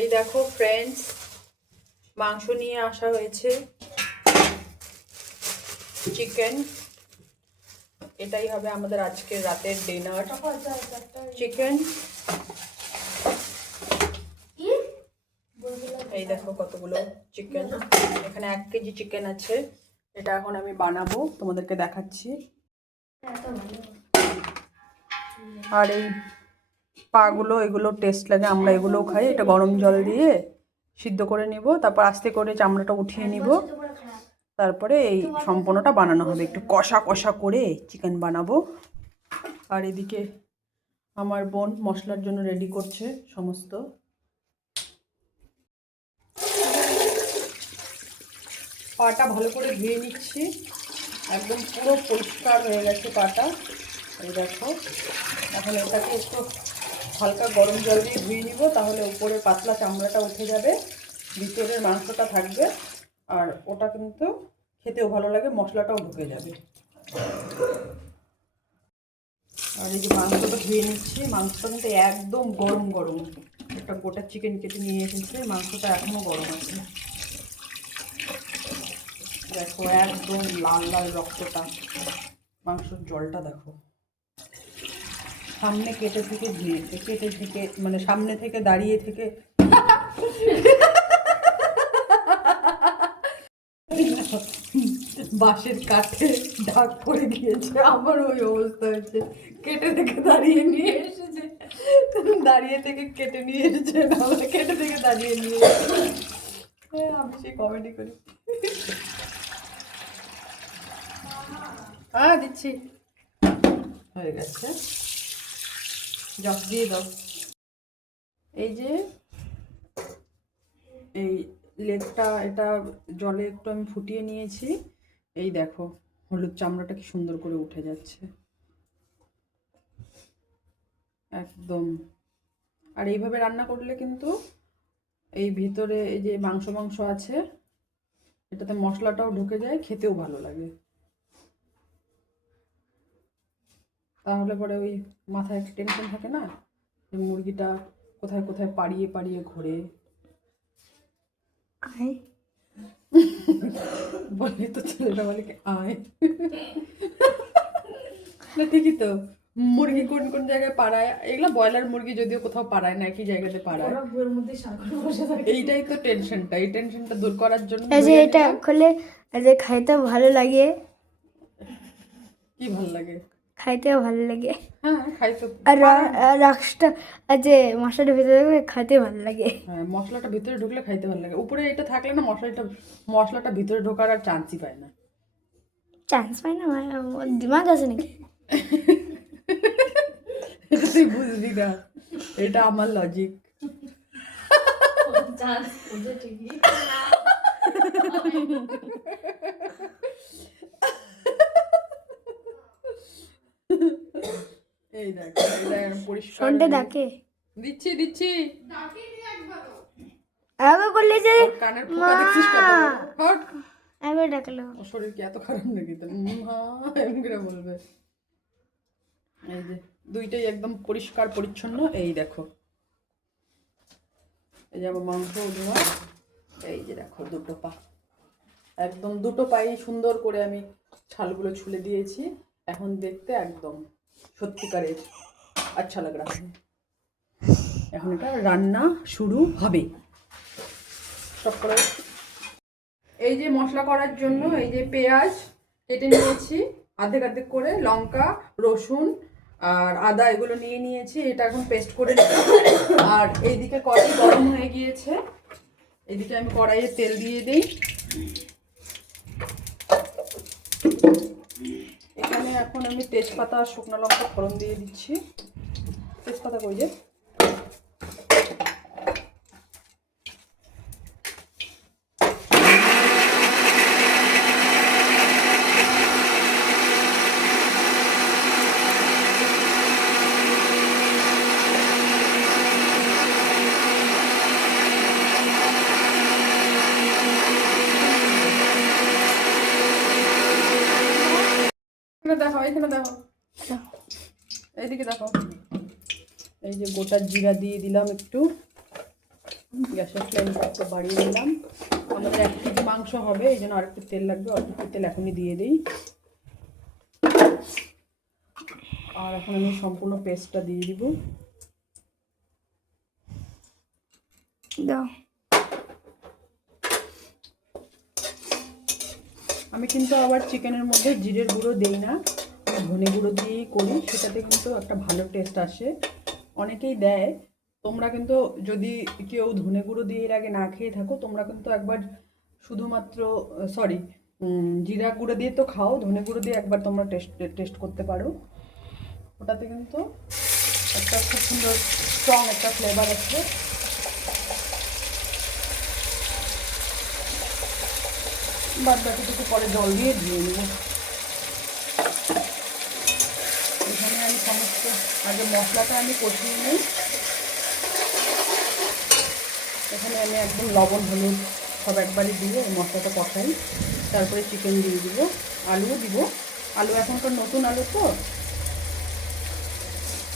এই দেখো ফ্রেন্ডস, মাংস নিয়ে আসা হয়েছে, চিকেন। এটাই হবে আমাদের আজকের রাতের ডিনার, চিকেন। এই দেখো কতগুলো চিকেন, এখানে 1 কেজি চিকেন আছে। এটা এখন আমি বানাবো, তোমাদেরকে দেখাচ্ছি। আর এই পাগুলো, এগুলো টেস্ট লাগে, আমরা এগুলোও খাই। এটা গরম জল দিয়ে সিদ্ধ করে নিব, তারপর আস্তে করে চামড়াটা উঠিয়ে নিব, তারপরে এই সম্পূর্ণটা বানানো হবে। একটু কষা কষা করে চিকেন বানাবো। আর এদিকে আমার বোন মশলার জন্য রেডি করছে সমস্ত। পাটা ভালো করে ধুয়ে নিচ্ছি, একদম পুরো পরিষ্কার হয়ে গেছে পাটা। এই দেখো, এখন এটাকে একটু হালকা গরম জল দিয়ে ধুয়ে নিব, তাহলে উপরে পাতলা চামড়াটা উঠে যাবে, ভিতরের মাংসটা থাকবে। আর ওটা কিন্তু খেতেও ভালো লাগে, মশলাটাও ঢুকে যাবে। আর এই যে মাংসটা ধুয়ে নিচ্ছি, মাংসটা কিন্তু একদম গরম গরম। একটা গোটা চিকেন কেটে নিয়ে এসেছে, মাংসটা এখনও গরম আছে। দেখো একদম লাল লাল রক্তটা, মাংসের জলটা দেখো। সামনে কেটে থেকে মানে সামনে থেকে দাঁড়িয়ে থেকে বাঁশের কাঠে ঢাক করে দিয়েছে, আমার ওই অবস্থা হয়েছে। কেটে থেকে দাঁড়িয়ে নিয়ে এসেছে, দাঁড়িয়ে থেকে কেটে নিয়ে এসেছে, কেটে থেকে দাঁড়িয়ে নিয়ে এসেছে। আমি সেই কমেডি করি। হ্যাঁ দিচ্ছি, হয়ে গেছে, জব দিয়ে দাও। এই যে এই লেগটা, এটা জলে একটু আমি ফুটিয়ে নিয়েছি। এই দেখো হলুদ চামড়াটা কি সুন্দর করে উঠে যাচ্ছে একদম। আর এইভাবে রান্না করলে কিন্তু এই ভিতরে এই যে মাংস আছে, এটাতে মশলাটাও ঢুকে যায়, খেতেও ভালো লাগে। তাহলে পরে ওই মাথায় একটা টেনশন থাকে না, মুরগিটা কোথায় কোথায় পাড়িয়ে পাড়িয়ে ঘোরে। বলে তো ছেলেটা বলে কি আয়, না ঠিকই তো। মুরগি কোন কোন জায়গায় পাড়ায়, এগুলো ব্রয়লার মুরগি যদিও কোথাও পাড়ায় না, একই জায়গাতে পাড়ায়। এইটাই তো টেনশনটা, এই টেনশনটা দূর করার জন্য এটা খুলে খাইতে ভালো লাগে। কি ভালো লাগে? খাইতেও ভালো লাগে। হ্যাঁ খাইতে, আর রসটা মশলাটা ভিতরে খাইতে ভালো লাগে। হ্যাঁ মশলাটা ভিতরে ঢুকলে খাইতে ভালো লাগে। উপরে এটা থাকলে না মশলাটা ভিতরে ঢোকার আর চান্সই পায় না। চান্স পায় না, দিমাগ আছে নাকি? এটা তুই বুঝবি না, এটা আমার লজিক। এই দেখ, এটা পরিষ্কার ডাকে। দিচ্ছি দিচ্ছি। আগে করলে যে কানের পোকা দেখছিস কত বড়? আগে ডাকলো। শরীর কি এত খারাপ নাকি? এমন করে বলবে। এই যে দুইটাই একদম পরিষ্কার পরিচ্ছন্ন। এই দেখো, এই যে আমার মাংস ধোয়া, এই যে দেখো দুটো পা, একদম দুটো পায়ে সুন্দর করে আমি ছালগুলো ছুলে দিয়েছি। এখন দেখতে একদম সত্যিকারের আচ্ছা লাগ রা। এখন এটা রান্না শুরু হবে সব করে। এই যে মশলা করার জন্য এই যে পেঁয়াজ কেটে নিয়েছি অর্ধেক অর্ধেক করে, লঙ্কা, রসুন আর আদা এগুলো নিয়ে নিয়েছি। এটা এখন পেস্ট করে নেব। আর এইদিকে কড়াই গরম হয়ে গিয়েছে, এদিকে আমি কড়াইয়ে তেল দিয়ে দিই। এখানে এখন আমি তেজপাতা আর শুকনো লঙ্কা ফোড়ন দিয়ে দিচ্ছি। তেজপাতা কই যে, দেখো এখানে দেখো, এইদিকে দেখো। এই যে গোটা জিরা দিয়ে দিলাম একটু, গ্যাসের ফ্লেমটা একটু বাড়িয়ে দিলাম। আমাদের 1 কেজি মাংস হবে, এই জন্য আরেকটু তেল লাগবে। অল্প একটু তেল এখনই দিয়ে দিই। আর এখন আমি সম্পূর্ণ পেস্টটা দিয়ে দিব। দাও। আমি কিন্তু আবার চিকেনের মধ্যে জিরের গুঁড়ো দেই না, আমি ধনে গুঁড়ো দিয়েই করি। সেটাতে কিন্তু একটা ভালো টেস্ট আসে। অনেকেই দেয়। তোমরা কিন্তু যদি কেউ ধনে গুঁড়ো দিয়ে এর আগে না খেয়ে থাকো, তোমরা কিন্তু একবার শুধুমাত্র জিরা গুঁড়ো দিয়ে তো খাও, ধনে গুঁড়ো দিয়ে একবার তোমরা টেস্ট করতে পারো। ওটাতে কিন্তু একটা খুব সুন্দর স্ট্রং একটা ফ্লেভার আছে। বাদ বাকিটুকু পরে জল দিয়ে ধুয়ে নেব। এখানে আমি সমস্ত আগে মশলাটা আমি কষিয়ে নিই। এখানে আমি একদম লবণ হলুদ সব একবারে দিয়ে মশলাটা কষাই। তারপরে চিকেন দিয়ে দিব, আলুও দিব। আলু এখনকার নতুন আলু তো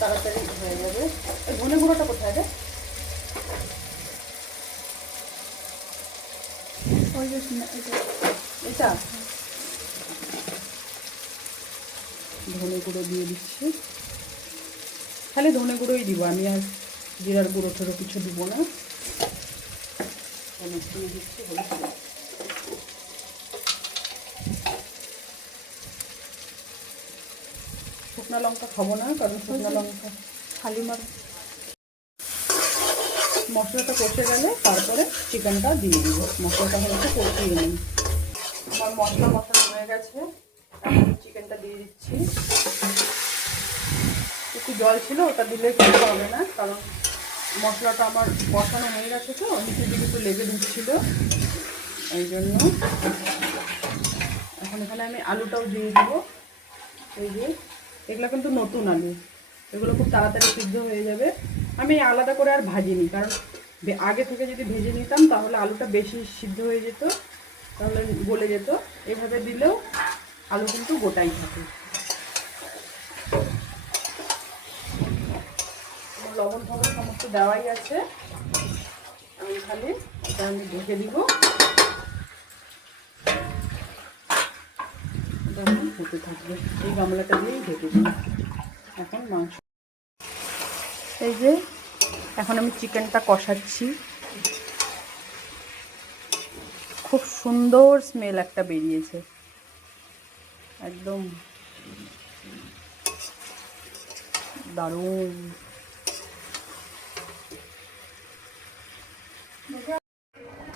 তাড়াতাড়ি হয়ে যাবে। এই ধনে গুঁড়োটা কোথায় রে? এটা ধনে গুঁড়ো দিয়ে দিচ্ছি। খালি ধনে গুঁড়োই দিব, আমি আর জিরার গুঁড়ো ঠোড়ো কিছু দিব না। দিয়ে দিচ্ছি শুকনো লঙ্কা খাবো না, কারণ শুকনো লঙ্কা খালি মার। মশলাটা কষে গেলে তারপরে চিকেনটা দিয়ে দিব। মশলাটা হয়তো কষিয়ে নিই। আমার মশলা কষানো হয়ে গেছে, এখন চিকেনটা দিয়ে দিচ্ছি। একটু জল ছিল, ওটা দিলে কিছু হবে না, কারণ মশলাটা আমার কষানো হয়ে গেছে তো, নিচের দিকে একটু লেগে দিচ্ছিল, এই জন্য। এখন এখানে আমি আলুটাও দিয়ে দিব। এই যে এগুলো কিন্তু নতুন আলু, এগুলো খুব তাড়াতাড়ি সিদ্ধ হয়ে যাবে। আমি আলাদা করে আর ভাজিনি, কারণ আগে থেকে যদি ভেজে নিতাম তাহলে আলুটা বেশি সিদ্ধ হয়ে যেত, তাহলে গলে যেত। এভাবে দিলেও আলু কিন্তু গোটাই থাকে। লবণ ফবণ সমস্ত দেওয়াই আছে, আমি খালি এটা আমি ঢেকে দিব। হতে থাকবে, এই গামলাটা দিয়েই ঢেকে দিই। এখন মাংস, এই যে এখন আমি চিকেনটা কষাচ্ছি। খুব সুন্দর স্মেল একটা বেরিয়েছে, একদম দারুণ।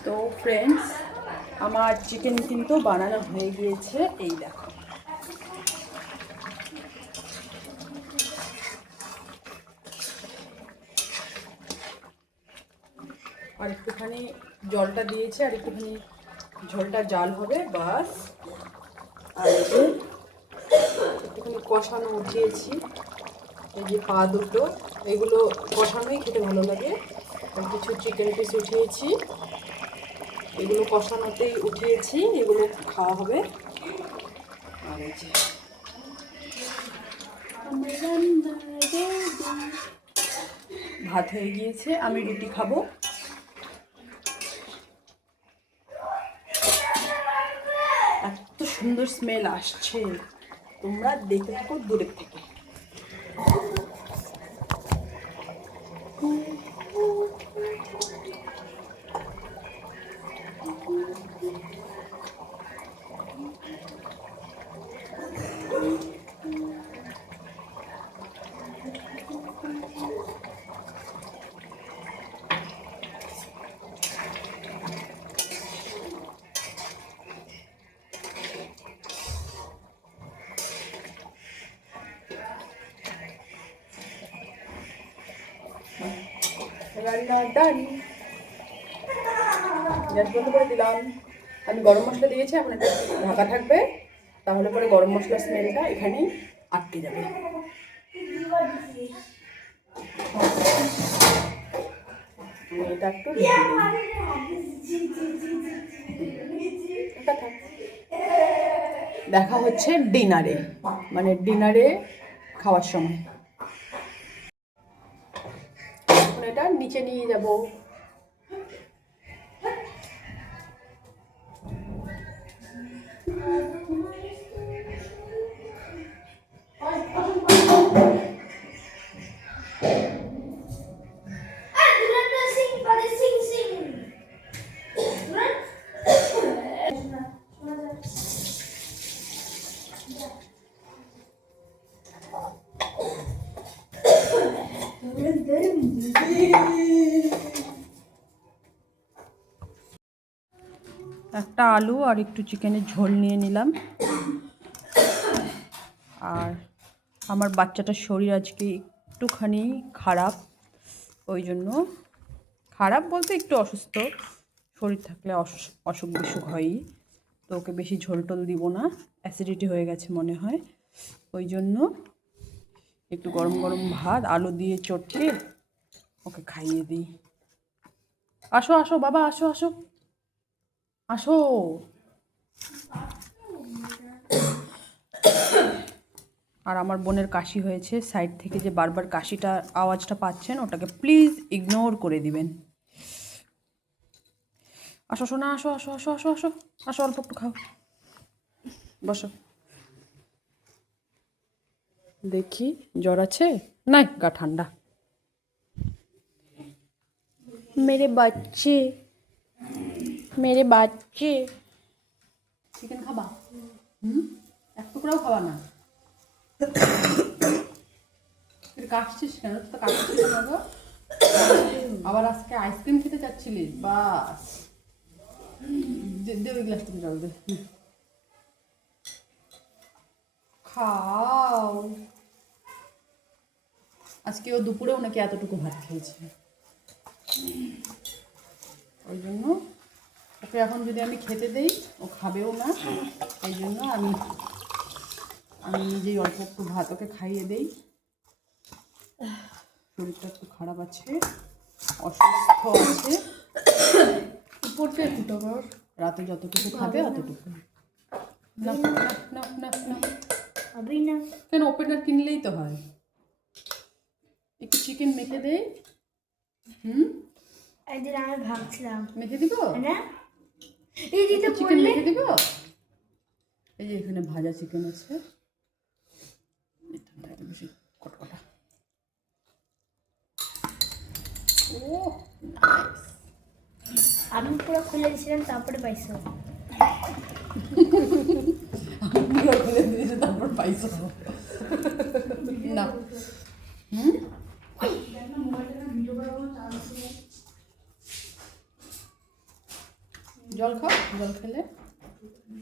তো ফ্রেন্ডস, আমার চিকেন কিন্তু বানানো হয়ে গিয়েছে, এই দেখো। আর একটুখানি জলটা দিয়েছে, আর একটুখানি ঝোলটা জাল হবে, বাস। আর একটুখানি কষানো উঠিয়েছি। এই যে পা দুটো, এগুলো কষানোই খেতে ভালো লাগে। আর কিছু চিকেন পিস উঠিয়েছি, এগুলো কষানোতেই উঠিয়েছি, এগুলো খাওয়া হবে। আর এই যে ভাত হয়ে গিয়েছে, আমি রুটি খাবো। এত সুন্দর স্মেল আসছে, তোমরা দেখতে থাকো দূরের থেকে। রান্না ডান, গ্যাস বন্ধ করে দিলাম। আমি গরম মশলা দিয়েছি, এখন এটা ঢাকা থাকবে, তাহলে পরে গরম মশলার স্মেলটা এখানে আটকে যাবে। এটা একটু দেখা হচ্ছে ডিনারে, মানে ডিনারে খাওয়ার সময়। এখন এটা নিচে নিয়ে যাব। একটা আলু আর একটু চিকেনের ঝোল নিয়ে নিলাম। আর আমার বাচ্চাটার শরীর আজকে একটুখানি খারাপ, ওই জন্য খারাপ বলতে একটু অসুস্থ, শরীর থাকলে অসুখ বিসুখ হয়ই, তো ওকে বেশি ঝোল টোল দিব না, অ্যাসিডিটি হয়ে গেছে মনে হয়, ওই জন্য একটু গরম গরম ভাত আলু দিয়ে চটকে ওকে খাইয়ে দিই। আসো আসো বাবা, আসো আসো আসো। আর আমার বোনের কাশি হয়েছে, সাইড থেকে যে বারবার কাশিটা আওয়াজটা পাচ্ছেন ওটাকে প্লিজ ইগনোর করে দিবেন। আসো শোনা, আসো আসো আসো আসো আসো আসো, অল্প একটু খাও, বসো। দেখি জ্বর আছে না, গা ঠান্ডা। মেরে বাচ্চে, মেরে বাচ্চে, চিকেন খাবা? এক টুকরাও খাবা না? কাশছিস কেন? তো কাশছিস না গো? আবার আজকে আইসক্রিম খেতে চাচ্ছিলি? বাস, দে ওই গ্লাস থেকে জল দে, খাও। আজকে ও দুপুরেও নাকি এতটুকু ভাত খেয়েছে, ওই জন্য ওকে এখন যদি আমি খেতে দেই ও খাবেও না, এই জন্য আমি নিজেই অল্প একটু ভাত ওকে খাইয়ে দেই। শরীরটা একটু খারাপ আছে, অসুস্থ আছে, উপরটা একটু কর, রাতে যতটুকু খাবে অতটুকু। না না না না না, কেন? ওপেনার কিনলেই তো হয়। একটু চিকেন মেখে দেই। একদিন আমি ভাবছিলাম মেখে দিব না, এই দিতে চিকেন মেখে দিব। এই যে এখানে ভাজা চিকেন আছে, ঠান্ডাটা বেশি কটকটা। ও নাইস, আমি পুরো খুলে দিয়েছিলাম, তারপরে পাইছো। পুরো খুলে দিয়েছে তারপর পাইছো না? জল খাও, জল খেলে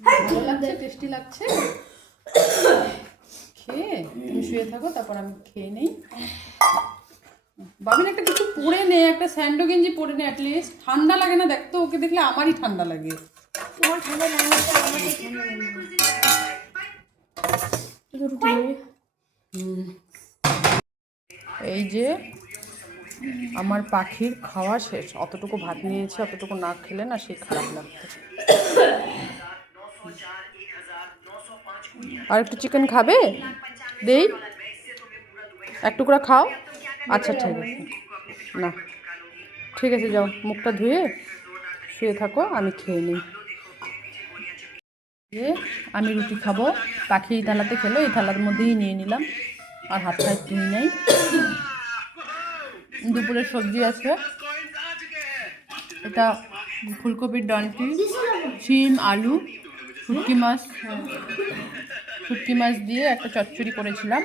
ভালো লাগছে, টেস্টি লাগছে। খেয়ে তুমি শুয়ে থাকো, তারপর আমি খেয়ে নেই। বাবিন একটা কিছু পরে নে, একটা স্যান্ডো গেঞ্জি পরে নে, অ্যাটলিস্ট ঠান্ডা লাগে না? দেখতো ওকে দেখলে আমারই ঠান্ডা লাগে। তোমার ঠান্ডা না হলে আমাকে ঠান্ডা লাগবে। এই যে আমার পাখির খাওয়া শেষ, অতটুকু ভাত নিয়েছে, অতটুকু না খেলে না সেই খারাপ লাগতো। আর একটু চিকেন খাবে? দেই এক টুকরা, খাও। আচ্ছা ঠিক আছে, না ঠিক আছে, যাও মুখটা ধুয়ে শুয়ে থাকো, আমি খেয়ে নিই। আমি রুটি খাবো, পাখি এই থালাতে খেলো, এই থালার মধ্যেই নিয়ে নিলাম, আর হাত ফাত ধুই নাই। দুপুরের সবজি আছে, এটা ফুলকপির ডান্টি, শিম, আলু, শুটকি মাছ দিয়ে একটা চচ্চড়ি করেছিলাম,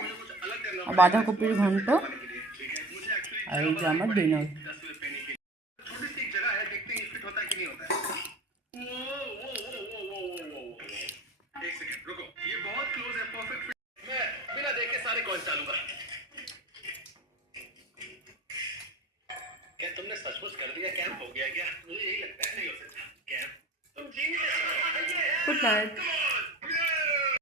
আর বাঁধাকপির ঘন্ট, আর এই যে আমার ডিনার। क्या तुमने सचमुच कर दिया? कैंप हो गया क्या? मुझे यही लगता है नहीं हो सकता। कैंप तुम जी नहीं सकते। Good night.